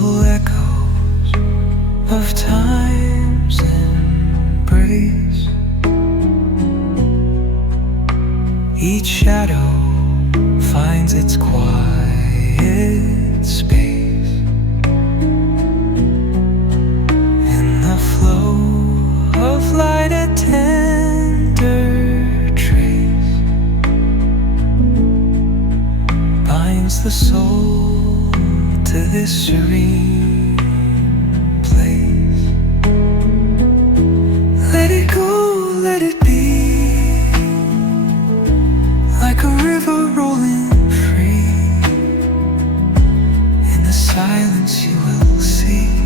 Subtle echoes of time's embrace. Each shadow finds its quiet space in the flow of light, a tender trace binds the soul to this serene place. Let it go, let it be, like a river rolling free. In the silence you will see